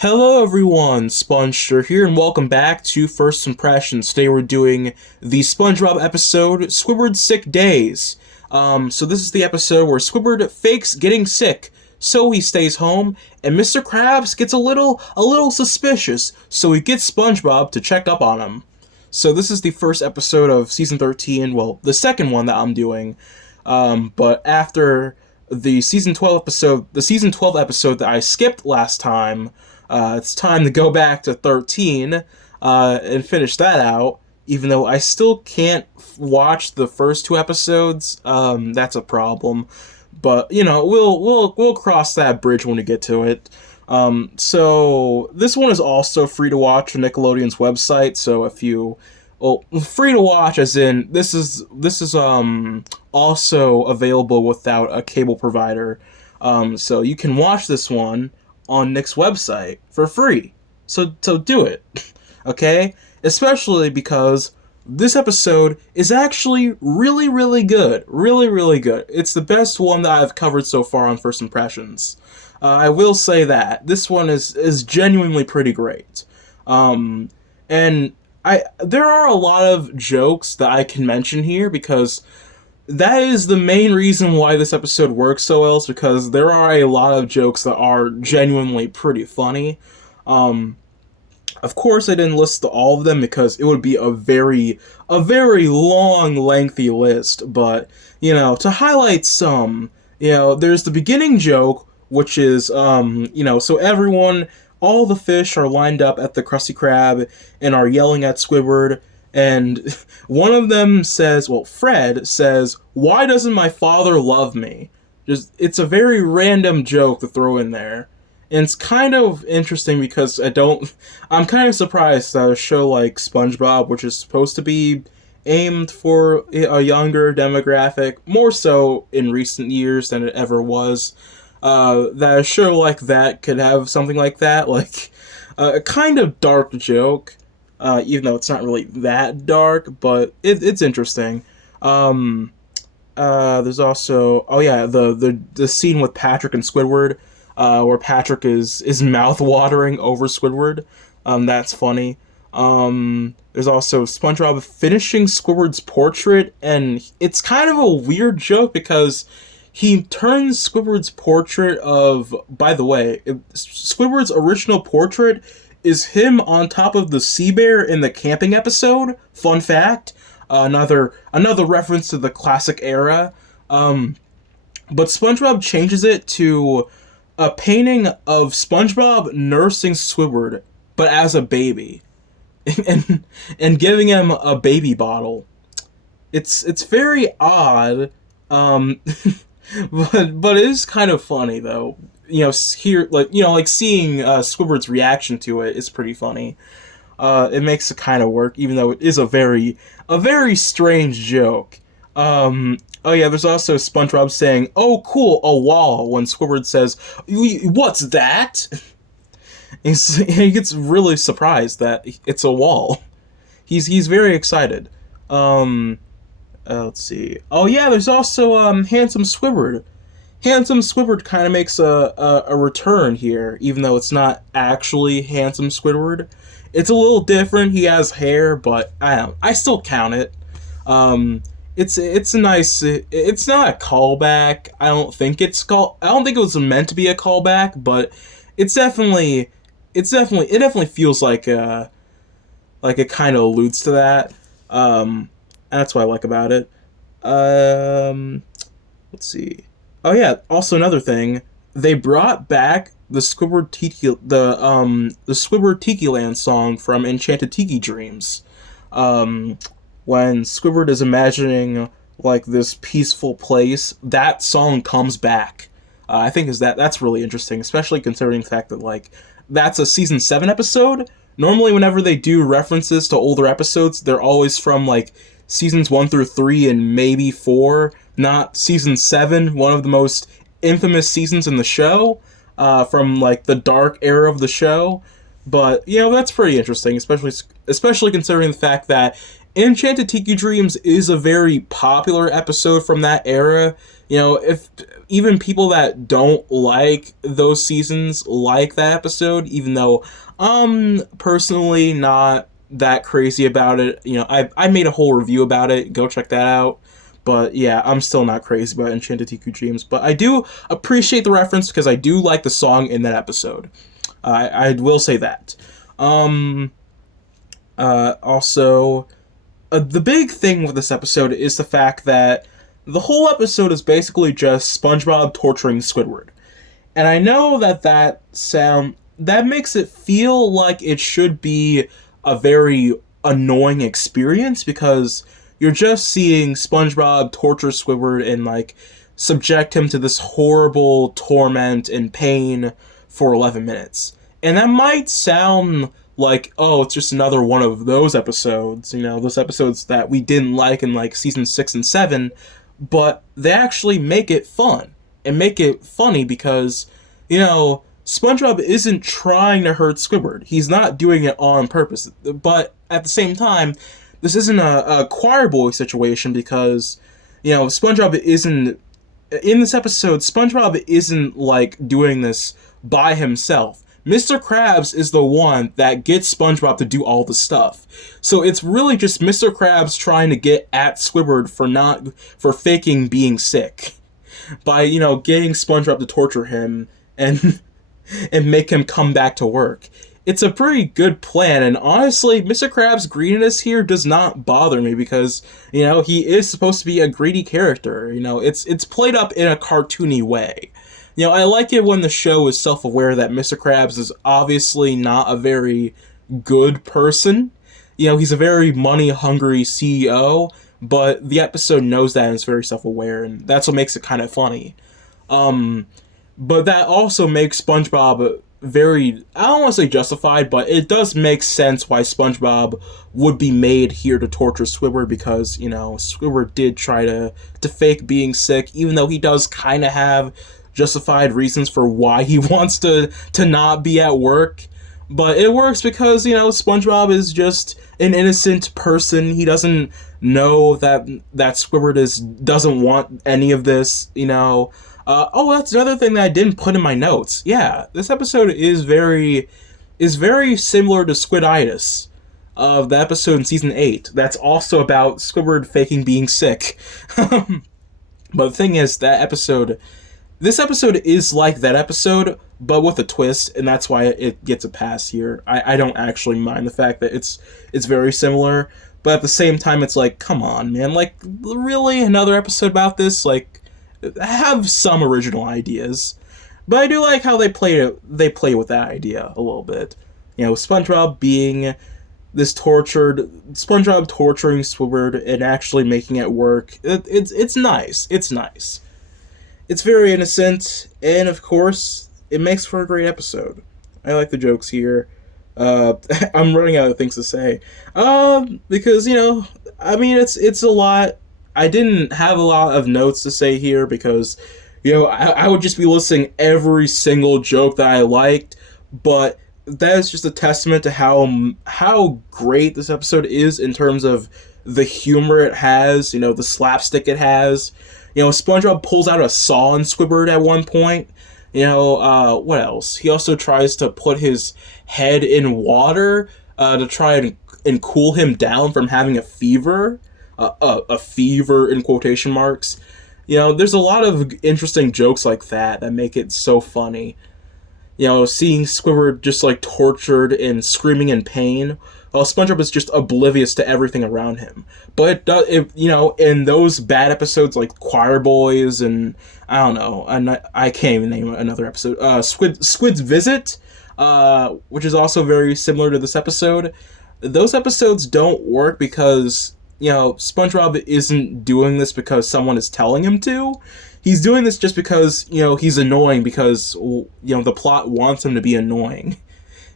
Hello everyone, spongestur here, and welcome back to First Impressions. Today we're doing the SpongeBob episode, Squidward's Sick Days. So this is the episode where Squidward fakes getting sick, so he stays home, and Mr. Krabs gets a little suspicious, so he gets SpongeBob to check up on him. So this is the first episode of Season 13, well, the second one that I'm doing, but after the Season 12 episode that I skipped last time, it's time to go back to 13 and finish that out. Even though I still can't watch the first two episodes, that's a problem. But you know, we'll cross that bridge when we get to it. So this one is also free to watch on Nickelodeon's website. So if you, well, free to watch as in this is also available without a cable provider. So you can watch this one on Nick's website for free. So do it. Okay? Especially because this episode is actually really good. Really good. It's the best one that I've covered so far on First Impressions. I will say that. This one is genuinely pretty great. And there are a lot of jokes that I can mention here because that is the main reason why this episode works so well, is because there are a lot of jokes that are genuinely pretty funny. Of course, I didn't list all of them because it would be a very long, lengthy list. But, you know, to highlight some, you know, there's the beginning joke, which is, so everyone, all the fish are lined up at the Krusty Krab and are yelling at Squidward. And one of them says, well, Fred says, "Why doesn't my father love me?" It's a very random joke to throw in there. And it's kind of interesting because I'm kind of surprised that a show like SpongeBob, which is supposed to be aimed for a younger demographic, more so in recent years than it ever was, that a show like that could have something like that, like a kind of dark joke. Even though it's not really that dark, but it's interesting. There's also, the scene with Patrick and Squidward, where Patrick is mouth watering over Squidward. That's funny. There's also SpongeBob finishing Squidward's portrait, and it's kind of a weird joke because he turns Squidward's portrait of, by the way, Squidward's original portrait is him on top of the sea bear in the camping episode. Fun fact. Another reference to the classic era. But SpongeBob changes it to a painting of SpongeBob nursing Squidward, but as a baby, and giving him a baby bottle. It's very odd. But it is kind of funny though. You know, seeing Squidward's reaction to it is pretty funny. It makes it kind of work, even though it is a very strange joke. There's also SpongeBob saying, "Oh, cool, a wall," when Squidward says, "What's that?" He gets really surprised that it's a wall. He's very excited. Let's see. Oh yeah, there's also Handsome Squidward. Handsome Squidward kind of makes a return here, even though it's not actually Handsome Squidward. It's a little different. He has hair, but I still count it. It's a nice. It's not a callback. I don't think it was meant to be a callback, but it definitely feels like it kind of alludes to that. That's what I like about it. Let's see. Oh yeah, also another thing, they brought back the Squidward Tiki Land song from Enchanted Tiki Dreams. When Squidward is imagining like this peaceful place, that song comes back. I think that's really interesting, especially considering the fact that like that's a season 7 episode. Normally whenever they do references to older episodes, they're always from like seasons 1 through 3 and maybe 4, not season 7, one of the most infamous seasons in the show, from like the dark era of the show. But you know, that's pretty interesting, especially considering the fact that Enchanted Tiki Dreams is a very popular episode from that era. You know, if even people that don't like those seasons like that episode, even though I'm personally not that crazy about it. You know, I made a whole review about it. Go check that out. But yeah, I'm still not crazy about Enchanted Tiki Dreams. But I do appreciate the reference because I do like the song in that episode. I will say that. Also, the big thing with this episode is the fact that the whole episode is basically just SpongeBob torturing Squidward. And I know that makes it feel like it should be a very annoying experience because you're just seeing SpongeBob torture Squidward and like subject him to this horrible torment and pain for 11 minutes. And that might sound like, oh, it's just another one of those episodes, you know, those episodes that we didn't like in like season 6 and 7, but they actually make it fun and make it funny because, you know, SpongeBob isn't trying to hurt Squidward. He's not doing it on purpose. But at the same time, this isn't a choir boy situation because, you know, in this episode, SpongeBob isn't like doing this by himself. Mr. Krabs is the one that gets SpongeBob to do all the stuff. So it's really just Mr. Krabs trying to get at Squidward for faking being sick. By, you know, getting SpongeBob to torture him and make him come back to work. It's a pretty good plan, and honestly, Mr. Krabs' greediness here does not bother me because, you know, he is supposed to be a greedy character. You know, it's played up in a cartoony way. You know, I like it when the show is self-aware that Mr. Krabs is obviously not a very good person. You know, he's a very money-hungry CEO, but the episode knows that and is very self-aware, and that's what makes it kind of funny. But that also makes SpongeBob very, I don't want to say justified, but it does make sense why SpongeBob would be made here to torture Squidward because, you know, Squidward did try to fake being sick, even though he does kind of have justified reasons for why he wants to not be at work. But it works because, you know, SpongeBob is just an innocent person. He doesn't know that Squidward doesn't want any of this, you know. That's another thing that I didn't put in my notes. Yeah, this episode is very similar to Squiditis, of the episode in season 8. That's also about Squidward faking being sick. But the thing is, this episode is like that episode, but with a twist, and that's why it gets a pass here. I don't actually mind the fact that it's very similar, but at the same time, it's like, come on, man, like, really, another episode about this? Like, have some original ideas. But I do like how they play with that idea a little bit. You know, SpongeBob being this SpongeBob torturing Squidward and actually making it work. It's nice. It's nice. It's very innocent, and of course, it makes for a great episode. I like the jokes here. I'm running out of things to say. Because, you know, I mean, it's a lot. I didn't have a lot of notes to say here because, you know, I would just be listing every single joke that I liked, but that is just a testament to how great this episode is in terms of the humor it has, you know, the slapstick it has. You know, SpongeBob pulls out a saw on Squidward at one point. You know, what else? He also tries to put his head in water to try and cool him down from having a fever. A fever in quotation marks. You know, there's a lot of interesting jokes like that make it so funny. You know, seeing Squidward just like tortured and screaming in pain, while SpongeBob is just oblivious to everything around him. But you know, in those bad episodes like Choir Boys and I don't know, I can't even name another episode. Squid's Visit, which is also very similar to this episode. Those episodes don't work because, you know, SpongeBob isn't doing this because someone is telling him to. He's doing this just because, you know, he's annoying because, you know, the plot wants him to be annoying.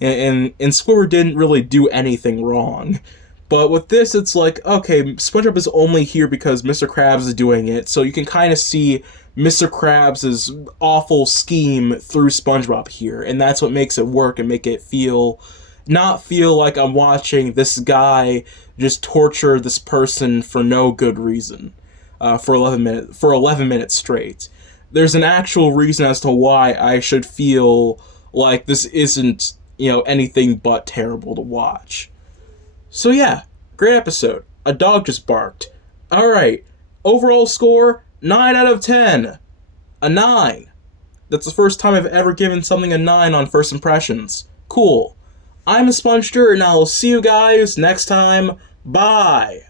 And Squidward didn't really do anything wrong. But with this, it's like, okay, SpongeBob is only here because Mr. Krabs is doing it, so you can kind of see Mr. Krabs' awful scheme through SpongeBob here, and that's what makes it work and make it feel not feel like I'm watching this guy just torture this person for no good reason, for 11 minutes straight. There's an actual reason as to why I should feel like this isn't, anything but terrible to watch. So yeah, great episode. A dog just barked. Alright, overall score, 9 out of 10. A 9. That's the first time I've ever given something a 9 on first impressions. Cool. I'm a spongestur, and I'll see you guys next time. Bye!